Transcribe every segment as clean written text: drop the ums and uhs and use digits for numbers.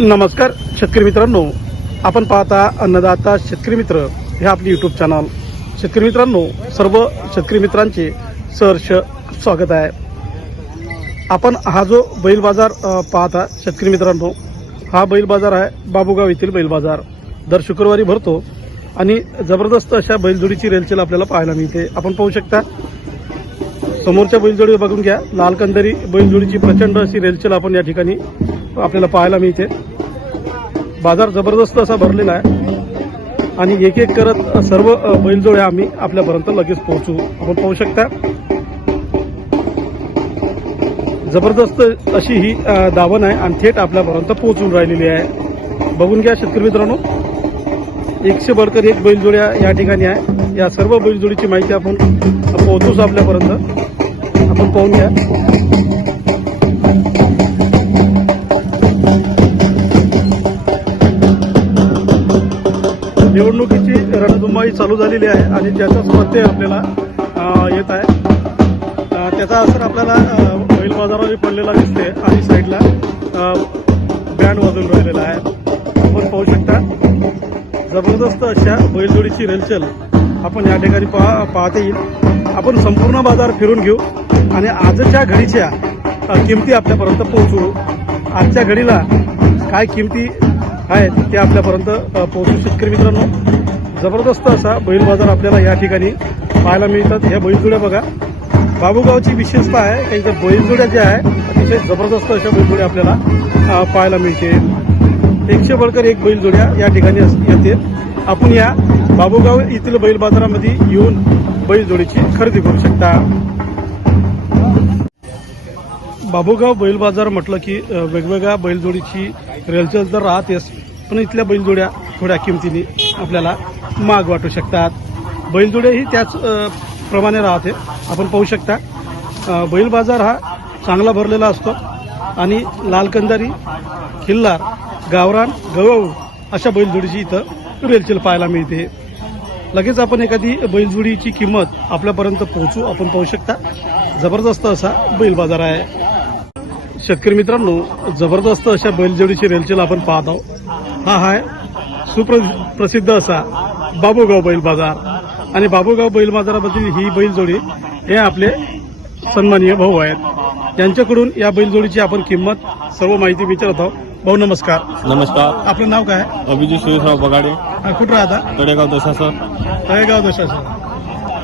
नमस्कार शेतकरी मित्रांनो, आपण पाहता अन्नदाता शेतकरी मित्र हे आपली यूट्यूब चॅनल. शेतकरी मित्रांनो, सर्व शेतकरी मित्रांचे सहर्ष स्वागत आहे. आपण हा जो बैल बाजार पाहता शेतकरी मित्रांनो, हा बैल बाजार आहे बाबूगाव येथील बैल बाजार. दर शुक्रवारी भरतो आणि जबरदस्त अशा बैलजोडीची रेलचेल आपल्याला पाहायला मिळते. आपण पाहू शकता समोरच्या बैलजोडी बघून घ्या. लालकंदरी बैलजोडीची प्रचंड अशी रेलचेल आपण या ठिकाणी आपल्याला पाहायला मिळते. बाजार जबरदस्त असा भरलेला आहे आणि एक एक करत सर्व बैलजोड्या आम्ही आपल्यापर्यंत लगेच पोहोचू. आपण पाहू शकता जबरदस्त अशी ही दावण आहे आणि थेट आपल्यापर्यंत पोहोचून राहिलेली आहे. बघून घ्या शेतकरी मित्रांनो, 100 बडकर 1 बैलजोड्या या ठिकाणी आहे. या सर्व बैलजोडीची माहिती आपण पोहोचूच आपल्यापर्यंत. आपण पाहून घ्या. निवडणुकीची रणधुमाळी चालू झालेली आहे आणि ज्याचा स्पर्धे आपल्याला येत आहे त्याचा असर आपल्याला बैल बाजारावर पडलेला दिसते आणि साईडला बँड वाजून राहिलेला आहे. आपण पाहू शकता जबरदस्त अशा बैलजोडीची रेलचेल आपण या ठिकाणी पाहता येईल. आपण संपूर्ण बाजार फिरून घेऊ आणि आजच्या घडीच्या किमती आपल्यापर्यंत पोहोचू. आजच्या घडीला काय किमती आहेत ते आपल्यापर्यंत पोहोचू. शेतकरी मित्रांनो, जबरदस्त असा बैल बाजार आपल्याला या ठिकाणी पाहायला मिळतात. ह्या बैलजोड्या बघा, बाबूगावची विशेषता आहे की इथं बैलजोड्या ज्या आहे अतिशय जबरदस्त अशा बैलजोड्या आपल्याला पाहायला मिळते. 100 बडकर 1 बैलजोड्या या ठिकाणी येते. आपण या बाबूगाव येथील बैल बाजारामध्ये येऊन बैलजोडीची खरेदी करू शकता. बाबूगाव बैल बाजार म्हटलं की वेगवेगळ्या बैलजोडीची रेलचेल तर राहतेच, पण इथल्या बैलजोड्या थोड्या किमतीने आपल्याला महाग वाटू शकतात. बैलजोड्याही त्याच प्रमाणे राहते. आपण पाहू शकता बैल बाजार हा चांगला भरलेला असतो आणि लालकंदारी, खिल्लार, गावरान, गवळाऊ अशा बैलजोडीची इथं रेलचेल पाहायला मिळते. लगेच आपण एखादी बैलजोडीची किंमत आपल्यापर्यंत पोहोचू. आपण पाहू शकता जबरदस्त असा बैल बाजार आहे. शेतकरी मित्रांनो, जबरदस्त अशा बैलजोडीची रेलचेल आपण पाहत आहोत. हा आहे सुप्रसिद्ध असा बाबूगाव बैल बाजार आणि बाबूगाव बैल बाजारामधील ही बैलजोडी हे आपले सन्माननीय भाऊ आहेत. यांच्याकडून या बैलजोडीची आपण किंमत सर्व माहिती विचारत आहोत. भाऊ नमस्कार. नमस्कार. आपलं नाव काय? अभिजित सुरेशराव बगाडे, कुठं राहता? तळेगाव दशासर. तळेगाव दशासर.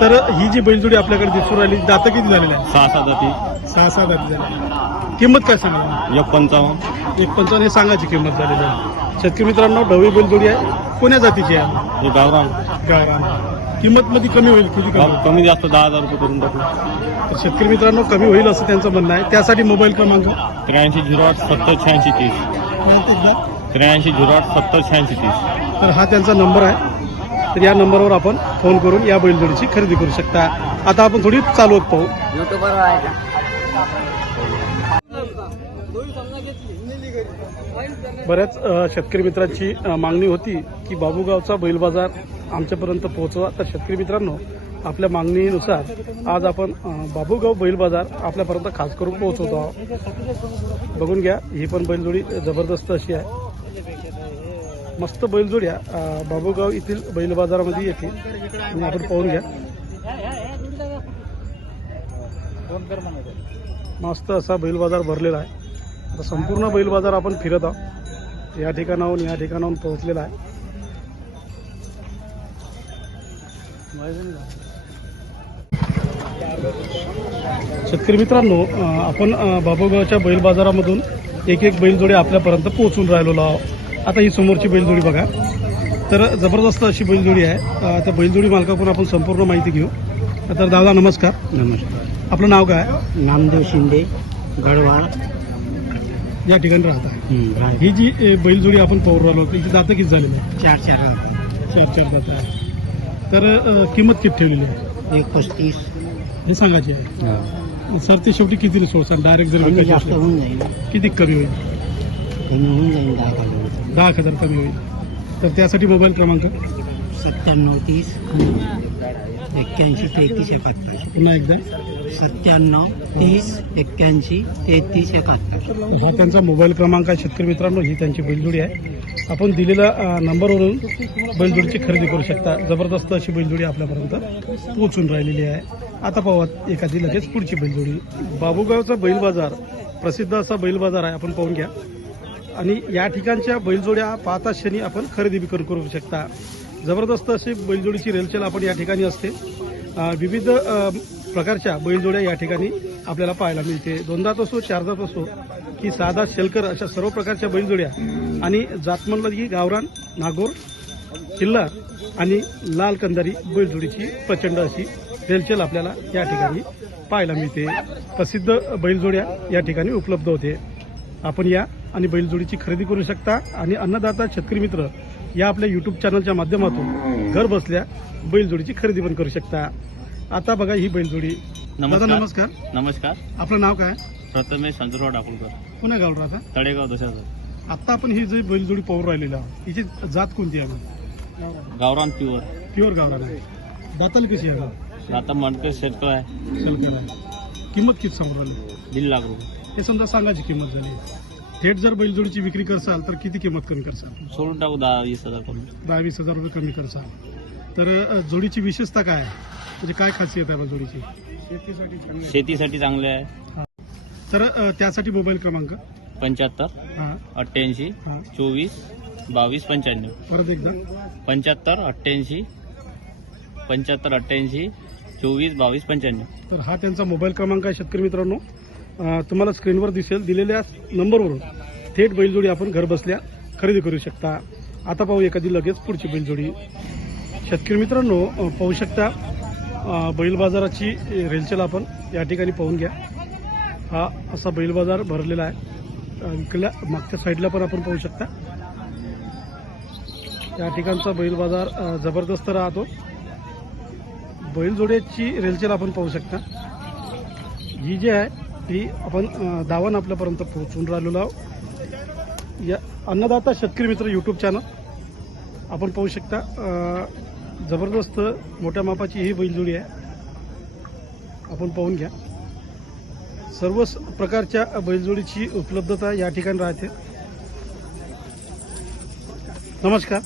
तर ही जी बैलजोडी आपल्याकडे दिसून राहिली, दातं किती झालेली आहे? 6 जाती. 6 दाती झाली. किंमत काय सांगा? 1.55. 1.55 हे सांगायची किंमत झालेली आहे. शेतकरी मित्रांनो, ढवळी बैलजोडी आहे. कोण्या जातीची आहे? हे गावरान. गावरान. किंमत मध्ये कमी होईल? किती कमी? कमी जास्त 10,000 रुपये करून टाकू. तर शेतकरी मित्रांनो, कमी होईल असं त्यांचं म्हणणं आहे. त्यासाठी मोबाईल क्रमांक 83 08 70 86 30. 83 08 70 86 30. तर हा त्यांचा नंबर आहे. तर या नंबरवर आपण फोन करून या बैलजोडीची खरेदी करू शकता. आता आपण थोडी चालवत पाहू. बऱ्याच शेतकरी मित्रांची मागणी होती की बाबूगावचा बैल बाजार आमच्यापर्यंत पोहोचवा. तर शेतकरी मित्रांनो, आपल्या मागणीनुसार आज आपण बाबूगाव बैल बाजार आपल्यापर्यंत खास करून पोहोचवतो आहोत. बघून घ्या, ही पण बैलजोडी जबरदस्त अशी आहे. मस्त बैलजोड्या बाबूगाव येथील बैल बाजारामध्ये येते आणि आपण पाहून घ्या. मस्त असा बैल बाजार भरलेला आहे. आता संपूर्ण बैल बाजार आपण फिरत आहोत. या ठिकाणाहून या ठिकाणाहून पोहोचलेला आहे. शेतकरी मित्रांनो, आपण बाबूगावच्या बैल बाजारामधून एक बैलजोडी आपल्यापर्यंत पोहोचून राहिलेलो आहोत. आता ही समोरची बैलजोडी बघा, तर जबरदस्त अशी बैलजोडी आहे. त्या बैलजोडी मालकाकडून आपण संपूर्ण माहिती घेऊ. तर दादा नमस्कार. नमस्कार. आपलं नाव काय? नामदेव शिंदे, गडवाळ. या ठिकाणी राहत आहे. ही जी बैलजोडी आपण पाहू राहिलो तिची दातं किती झालेली आहे? 4 दातं आहे. तर किंमत किती ठेवलेली आहे? 1.35 हे सांगायचे आहे. सर ते शेवटी किती सोडसा डायरेक्ट जर जास्त होऊन जाईल. किती कमी होईल? होऊन जाईल 10,000 कमी होईल. तर त्यासाठी मोबाईल क्रमांक 97 30 81 33 71. पुन्हा एकदा 97 30 81 33 71. हा त्यांचा मोबाईल क्रमांक आहे. शेतकरी मित्रांनो, ही त्यांची बैलजोडी आहे. आपण दिलेल्या नंबरवरून बैलजोडीची खरेदी करू शकता. जबरदस्त अशी बैलजोडी आपल्यापर्यंत पोहोचून राहिलेली आहे. आता पाहू एखादी लगेच पुढची बैलजोडी. बाबूगावचा बैल बाजार प्रसिद्ध असा बैल बाजार आहे, आपण पाहून घ्या. आणि या ठिकाणच्या बैलजोड्या पाहता क्षणी आपण खरेदी विक्री करू शकता. जबरदस्त अशी बैलजोडीची रेलचेल आपण या ठिकाणी असते. विविध प्रकारच्या बैलजोड्या या ठिकाणी आपल्याला पाहायला मिळते. 2 दात असो, 4 दात असो की 6 दात शेलकर, अशा सर्व प्रकारच्या बैलजोड्या आणि जात म्हणलं की गावरान, नागोर, किल्ला आणि लाल कंदारी बैलजोडीची प्रचंड अशी रेलचेल आपल्याला या ठिकाणी पाहायला मिळते. प्रसिद्ध बैलजोड्या या ठिकाणी उपलब्ध होते. आपण या आणि बैलजोडीची खरेदी करू शकता. आणि अन्नदाता शेतकरी मित्र या आपल्या यूट्यूब चॅनलच्या माध्यमातून घर बसल्या बैलजोडीची खरेदी पण करू शकता. आता बघा ही बैलजोडी. दादा नमस्कार. नमस्कार. आपलं नाव काय? प्रथमेश संतोषराव डाकुळकर, पुन्हा गाव राहता. तळेगाव दोशाचं. आता आपण ही जी बैलजोडी पाहून राहिलेली आहोत, हिची जात कोणती आहे? गावरान प्युअर. प्युअर गावरान आहे. दाताली कशी आहे? आता मनके शेतकरी आहे. शेलकर आहे. किंमत किती समोर आली? 1.5 लाख रुपये. हे समजा सांगायची किंमत झाली. थेट जर बैलजोडीची विक्री करसाल तर किती किंमत कमी करसाल? सोडून टाकू 10-20 हजार कमी. 10-20 हजार रुपये कमी करसाल. तर जोडीची विशेषता काय आहे, म्हणजे काय खासियत आहे बैलजोडीची? शेतीसाठी चांगले आहे. तर त्यासाठी मोबाईल क्रमांक 75 हां 88 हां 24 22 95. परत एकदा 75 88 75 88 24 22 95. तर हा त्यांचा मोबाईल क्रमांक आहे. शेतकरी मित्रांनो, तुम्हाला स्क्रीनवर दिसेल. दिलेल्या नंबरवरून थेट बैलजोडी आपण घर बसल्या खरेदी करू शकता. आता पाहू एखादी लगेच पुढची बैलजोडी. शेतकरी मित्रांनो, पाहू शकता बैल बाजाराची रेलचेल आपण या ठिकाणी पाहून घ्या. हा असा बैल बाजार भरलेला आहे. इकडल्या मागच्या साईडला पण आपण पाहू शकता. या ठिकाणचा बैल बाजार जबरदस्त राहतो. बैलजोड्याची रेलचेल आपण पाहू शकता. ही जी आहे ही आपण दावण आपल्यापर्यंत पोहोचून राहिलेलो आहोत. या अन्नदाता शेतकरी मित्र यूट्यूब चॅनल आपण पाहू शकता. जबरदस्त मोठ्या मापाची ही बैलजोडी आहे, आपण पाहून घ्या. सर्वच प्रकारच्या बैलजोडीची उपलब्धता या ठिकाणी राहते. नमस्कार.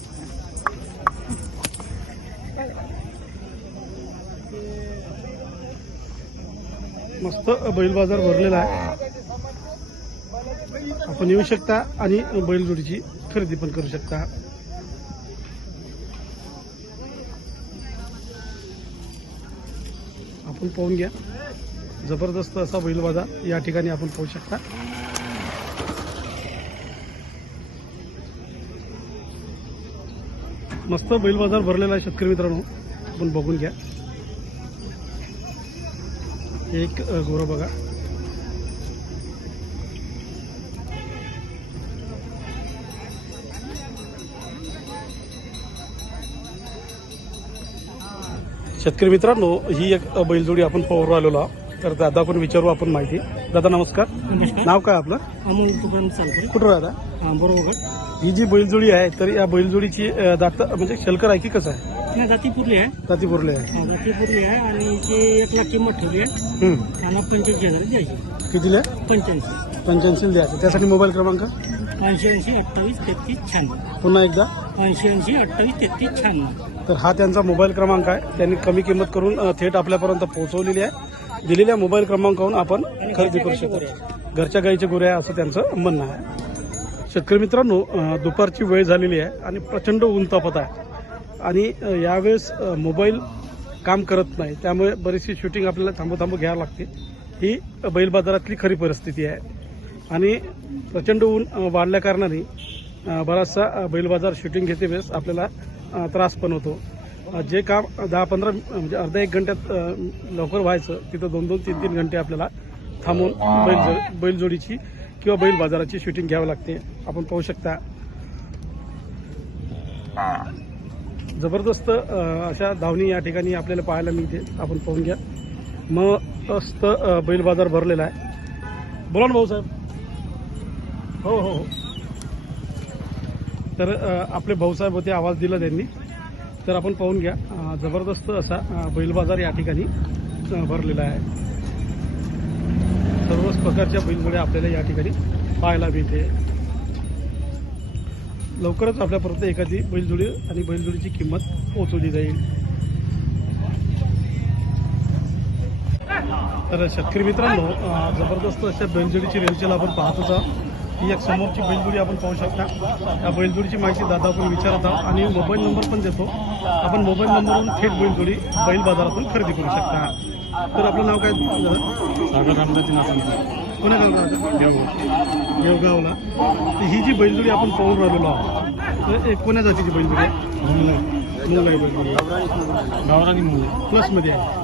मस्त बैल बाजार भरलेला आहे. आपण येऊ शकता आणि बैलजोडीची खरेदी पण करू शकता. आपण पाहून घ्या. जबरदस्त असा बैल बाजार या ठिकाणी आपण पाहू शकता. मस्त बैल बाजार भरलेला आहे शेतकरी मित्रांनो, आपण बघून घ्या. एक गोरं बघा. शेतकरी मित्रांनो, ही एक बैलजोडी आपण पाहून राहिलेलो आहोत. तर दादा पण विचारू आपण माहिती. दादा नमस्कार. नाव काय आपलं? अमोल तुकाराम चालते. कुठं राहता? बरोबर. ही जी बैलजोडी आहे तर या बैलजोडीची दात म्हणजे शेलकर आहे की कसं आहे? नाही, जातीपुरली आहे. दातीपुरले आहे. जातीपुरली आहे आणि ते 1 लाख किंमत ठेवली आहे. त्यांना 85,000 द्यायची. कितीला? 85 द्यायचं. त्यासाठी मोबाईल क्रमांक 80 28 33 96. पुन्हा एकदा 80 28 33 96. तर हा त्यांचा मोबाईल क्रमांक आहे. त्यांनी कमी किंमत करून थेट आपल्यापर्यंत पोहोचवलेली आहे. दिलेल्या मोबाईल क्रमांकावरून आपण खरेदी करू शकतो. घरच्या गाईचे गोरे आहे असं त्यांचं म्हणणं आहे. शेतकरी मित्रांनो, दुपारची वेळ झालेली आहे आणि प्रचंड ऊन तापत आहे आणि यावेळेस मोबाईल काम करत नाही, त्यामुळे बरीचशी शूटिंग आपल्याला थांबू घ्यावी लागते. ही बैल बाजारातली खरी परिस्थिती आहे आणि प्रचंड ऊन वाढल्या कारणाने बराचसा बैल बाजार शूटिंग घेते वेळेस आपल्याला त्रास पण होतो. जे काम 10-15 म्हणजे अर्धा 1 घंट्यात लवकर व्हायचं तिथं 2-2, 3-3 घंटे आपल्याला थांबून बैलजोडीची किंवा बैल बाजाराची शूटिंग घ्यावी लागते. आपण पाहू शकता जबरदस्त अशा धावणी या ठिकाणी आपल्याला पाहायला मिळते. आपण पाहून घ्या. मस्त बैल बाजार भरलेला आहे. बोला ना भाऊसाहेब. हो हो हो. तर आपले भाऊसाहेब होते, आवाज दिला त्यांनी. तर आपण पाहून घ्या, जबरदस्त असा बैल बाजार या ठिकाणी भरलेला आहे. सर्वच प्रकारच्या बैलजोड्या आपल्याला या ठिकाणी पाहायला मिळते. लवकरच आपल्यापर्यंत एखादी बैलजोडी आणि बैलजोडीची किंमत पोहोचवली जाईल. तर शेतकरी मित्रांनो, जबरदस्त अशा बैलजोडीची रेलचेल आपण पाहत होता. ही एक समोरची बैलजोडी आपण पाहू शकता. या बैलजोडीची माहिती दादा आपण विचारत आहोत आणि मोबाईल नंबर पण देतो. आपण मोबाईल नंबरवरून थेट बैलजोडी बैल बाजारातून खरेदी करू शकता. तर आपलं नाव काय? सागर रामदास कोणा देवगावला. तर ही जी बैलजोडी आपण पाहून राहिलेलो आहोत, तर एक कोण्या जातीची बैलजोडी आहे? मुंगलाई बैलजोडी, गावरानी मुलं प्लसमध्ये आहे.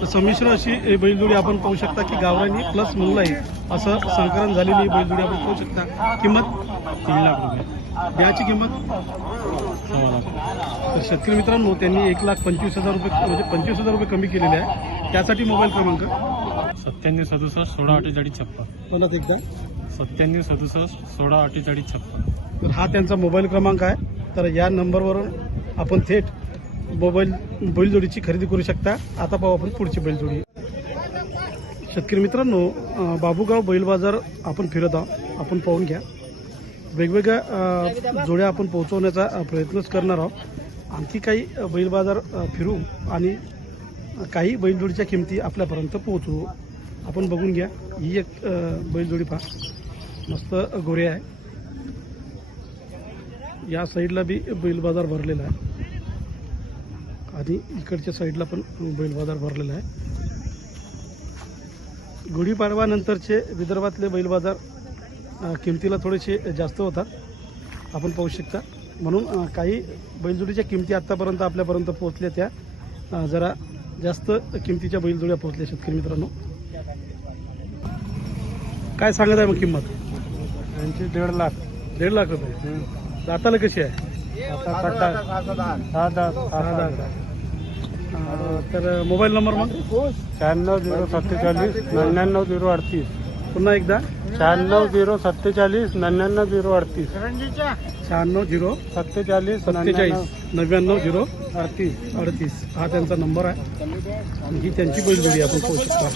तर संमिश्र अशी बैलजोडी आपण पाहू शकता की गावरानी प्लस मुंगलाई असं संकलन झालेली बैलजोडी आपण पाहू शकता. किंमत 3 लाख रुपये. द्याची किंमत 6 लाख. तर शेतकरी मित्रांनो, त्यांनी 1,25,000 रुपये म्हणजे 25,000 रुपये कमी केलेले आहे. त्यासाठी मोबाईल क्रमांक 97 67 16 48 56. परत एकदा 97 67 16 48 56. तर हा त्यांचा मोबाईल क्रमांक आहे. तर या नंबरवरून आपण थेट बैलजोडीची खरेदी करू शकता. आता पाहू आपण पुढची बैलजोडी. शेतकरी मित्रांनो, बाबूगाव बैल बाजार आपण फिरत आहोत. आपण पाहून घ्या, वेगवेगळ्या जोड्या आपण पोहोचवण्याचा प्रयत्नच करणार आहोत. आणखी काही बैल बाजार फिरू आणि काही बैलजोडीच्या किमती आपल्यापर्यंत पोहोचवू. आपण बघून घ्या, ही एक बैलजोडी पहा, मस्त गोरे आहे. या साईडला बी बैल बाजार भरलेला आहे आणि इकडच्या साईडला पण बैल बाजार भरलेला आहे. गुढीपाडवानंतरचे विदर्भातले बैल बाजार किमतीला थोडेसे जास्त होतात, आपण पाहू शकता. म्हणून काही बैलजोडीच्या किमती आत्तापर्यंत आपल्यापर्यंत पोहोचल्या, त्या जरा जास्त किमतीच्या बैलजोड्या पोहोचल्या. शेतकरी मित्रांनो, काय सांगत आहे मग किंमत? त्यांची 1.5 लाख. 1.5 लाख रुपये. दाताला कशी आहे? तर मोबाईल नंबर मग 96 047 99 038. पुन्हा एकदा 96 047 99 038. 96 47 047 99 038. हा त्यांचा नंबर आहे आणि ही त्यांची बैलजोडी आपण पाहू शकता.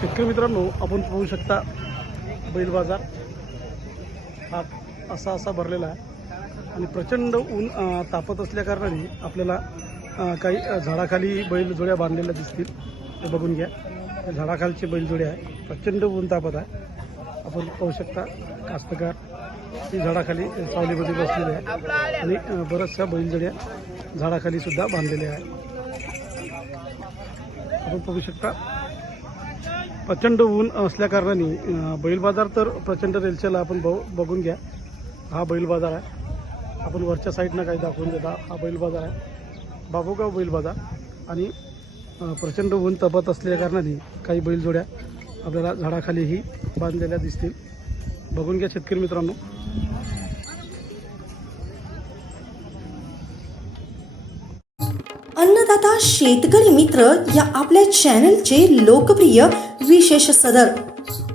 शेतकरी मित्रांनो, आपण पाहू शकता बैल बाजार हा असा भरलेला आहे आणि प्रचंड ऊन तापत असल्याकारणाने आपल्याला काही झाडाखाली बैलजोड्या बांधलेल्या दिसतील. ते बघून घ्या, त्या झाडाखालची बैलजोड्या आहे. प्रचंड ऊन तापत आहे. आपण पाहू शकता कास्तकार ही झाडाखाली सावलीमध्ये बसलेली आहे आणि बऱ्याचशा बैलजोड्या झाडाखाली सुद्धा बांधलेल्या आहे. आपण पाहू शकता प्रचंड ऊन असल्याकारणाने बैल बाजार तर प्रचंड रेलचेल आपण बघून घ्या. हा बैल बाजार आहे. आपण वरच्या साईडनं काही दाखवून देता. हा बैल बाजार आहे, बाबूगाव बैल बाजार. आणि प्रचंड ऊन तपत असल्याकारणाने काही बैलजोड्या आपल्याला झाडाखालीही बांधलेल्या दिसतील. बघून घ्या शेतकरी मित्रांनो. अन्नदाता शेतकरी मित्र या आपल्या चॅनलचे लोकप्रिय विशेष सदर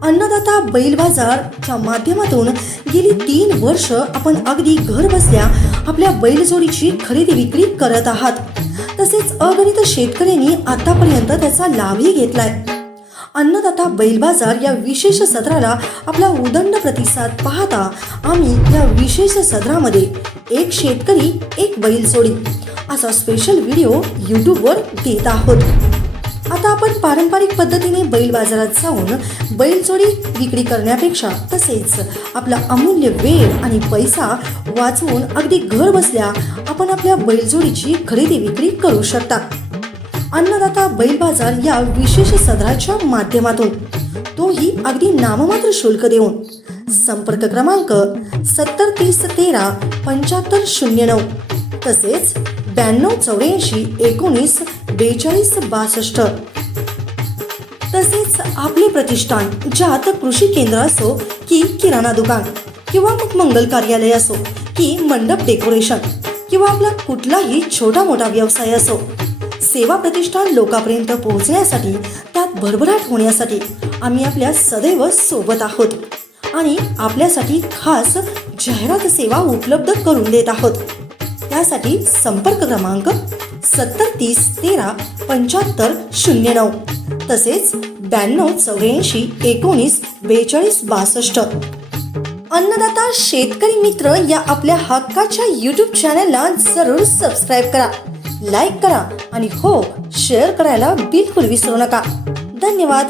अन्नदाता बैल बाजारच्या माध्यमातून गेली 3 वर्ष आपण अगदी घर बसल्या आपल्या बैलजोडीची खरेदी विक्री करत आहात. तसेच अगणित शेतकऱ्यांनी आतापर्यंत त्याचा लाभही घेतलाय. अन्नदाता बैल बाजार या विशेष सदराला आपला उदंड प्रतिसाद पाहता आम्ही या विशेष सदरामध्ये एक शेतकरी एक बैलजोडी असा स्पेशल व्हिडिओ यूट्यूबवर देत आहोत. आता आपण पारंपरिक पद्धतीने बैल बाजारात जाऊन बैलजोडी विक्री करण्यापेक्षा तसेच आपला अमूल्य वेळ आणि पैसा वाचवून अगदी घर बसल्या आपण आपल्या बैलजोडीची खरेदी विक्री करू शकता. अन्नदाता बैल बाजार या विशेष सदराच्या माध्यमातून, तोही अगदी नाममात्र शुल्क देऊन. संपर्क क्रमांक 70 30 13 75 09 तसेच 92 84 19 42 62. तसेच आपले प्रतिष्ठान ज्यात कृषी केंद्र असो की किराणा दुकान किंवा मग मंगल कार्यालय असो की मंडप डेकोरेशन किंवा आपला कुठलाही छोटा मोठा व्यवसाय असो, सेवा प्रतिष्ठान लोकांपर्यंत पोहोचण्यासाठी, त्यात भरभराट होण्यासाठी आम्ही आपल्या सदैव सोबत आहोत आणि आपल्यासाठी खास जाहिरात सेवा उपलब्ध करून देत आहोत. त्यासाठी संपर्क क्रमांक 7030137509 तसेच 9284194262. अन्नदाता शेतकरी मित्र या आपल्या हक्काच्या YouTube चॅनलला जरूर सबस्क्राईब करा, लाईक करा आणि हो शेअर करायला बिलकुल विसरू नका. धन्यवाद.